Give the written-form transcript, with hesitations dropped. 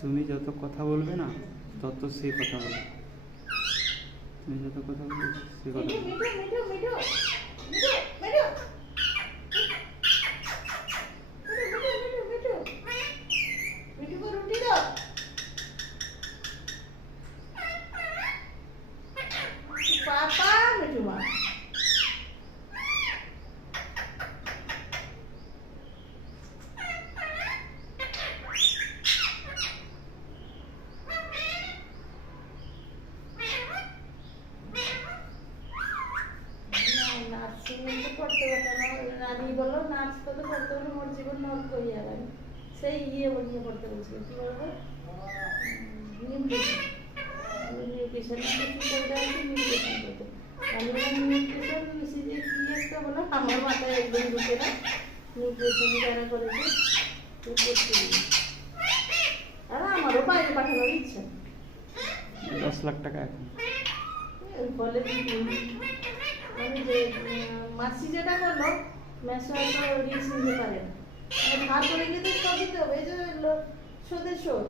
তুমি যত কথা বলবে না তত সে কথা বলবে। তুমি যত কথা বলবে সে কথা মিঠু বলবে। মিঠু মিঠু মিঠু মিঠু মিঠু মিঠু মিঠু को रोटी दो पापा मिठू माँ নানি বলো নাচ তো করতে হলে মোর জীবন নষ্ট হয়ে যাবে সেই নিয়ে পড়তে বলছিল কি বলবো নিউট্রিশন করতে আমি নিউট্রিশন সিজে কি একটা বলো আমার মাথায় একদম ঢুকে না নিউট্রিশন যারা করেছে তো করতে আর আমারও বাইরে পাঠানোর ইচ্ছা 10 লাখ টাকা এখন বলে আমি যে মাসি যেটা করলো মেসো হয়তো রিস্ক নিতে পারে না ভাত করে গিয়ে তো সব দিতে হবে এই যে সোদের শোধ